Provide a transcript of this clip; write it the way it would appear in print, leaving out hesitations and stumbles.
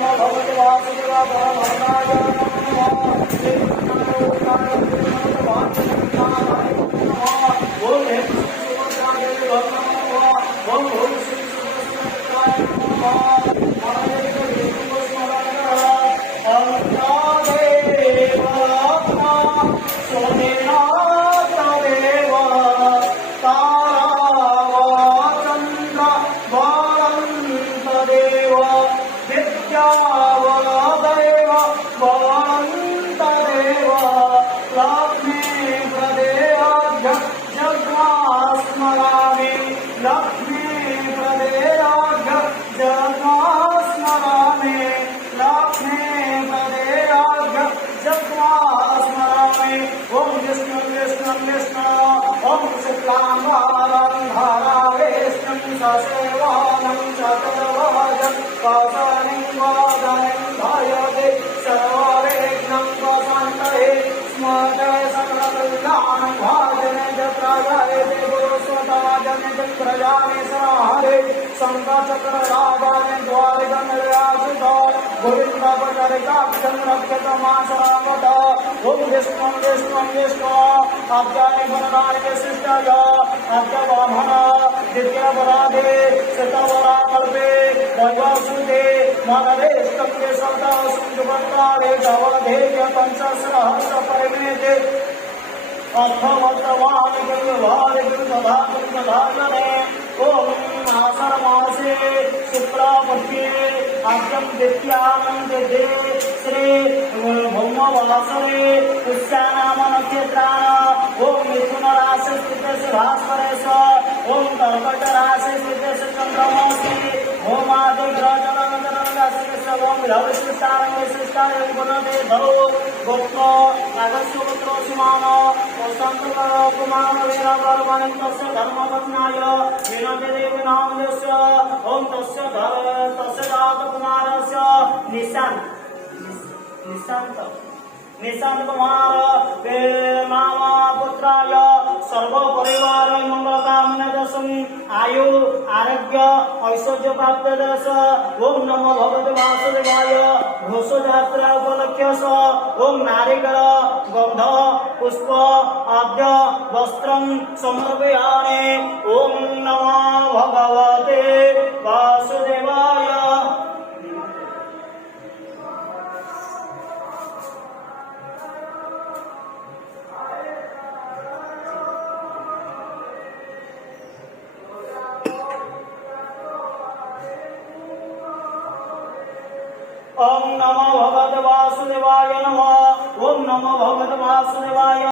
नमो भगवते वासुदेवाय परमात्माय विद्यावदेव भवन्तदेव लक्ष्मी प्रदेयाभ्य जग्मास्मरामि लक्ष्मी प्रदेयाभ्य जग्मास्मरामि लक्ष्मी प्रदेयाभ्य जग्मास्मरामि ओम विष्णु विष्णु विष्णु ओम शुक्लांबरं धरावेष्णं ससेवानं चतुर्भुजं कौसलं वदनं ध्यायते सर्वविघ्नं प्रशान्तये स्मरते सकलकल्याणं भाजने जत्राजयते गुरुस्वताजने जत्रजामे सराहरे शङ्खचक्रराजाने द्वारिकनिर्यासित गोविन्दपचरिताक्षं रक्षतमाशरावत ओम विष्णु विष्णु विष्णु अब्जाय वरदाय विशिष्टाय अब्जवामन द्वितीयवराधे शतवराकल्पे दैवासुदे मगधेष्टप्ये सदासुन्दुवत्काले गवधेय पंचसहस्र परिगणिते अर्थवर्तमानगुरुवादिगुरुतधागुरुतधाजने ओम आषाढ़मासे शुक्लापक्षे अद्यं द्वितीयां तिथे श्री भौमवासरे पुष्यानाम नक्षत्राणाम् ओम मिथुन राशि स्थितस्य भास्करेश ओम कर्कट राशि स्थितस्य चन्द्रमासि ओम आदि ग्रहजनगणस्य ओम लवशिष्टारङ्गशिष्टाय गुणते धरो गोप्तो नागस्य पुत्रो सुमानो वसन्तकर कुमार वीरवर्मणस्य धर्मपत्नाय विनोदे देवी नामस्य ओम तस्य जात कुमारस्य निशांत कुमार नाम पुत्राय सर्व परिवार मंगल कामना दशम आयु आरोग्य ऐश्वर्य प्राप्त दश ओम नमो भगवते वासुदेवाय घोष यात्रा उपलक्ष्य ओम नारिकेल गंध पुष्प आद्य वस्त्रं समर्पयामि ओम नमो भगवते वासुदेवाय ओम नमो भगवते वासुदेवाय नमः ओम नमो भगवते वासुदेवाय।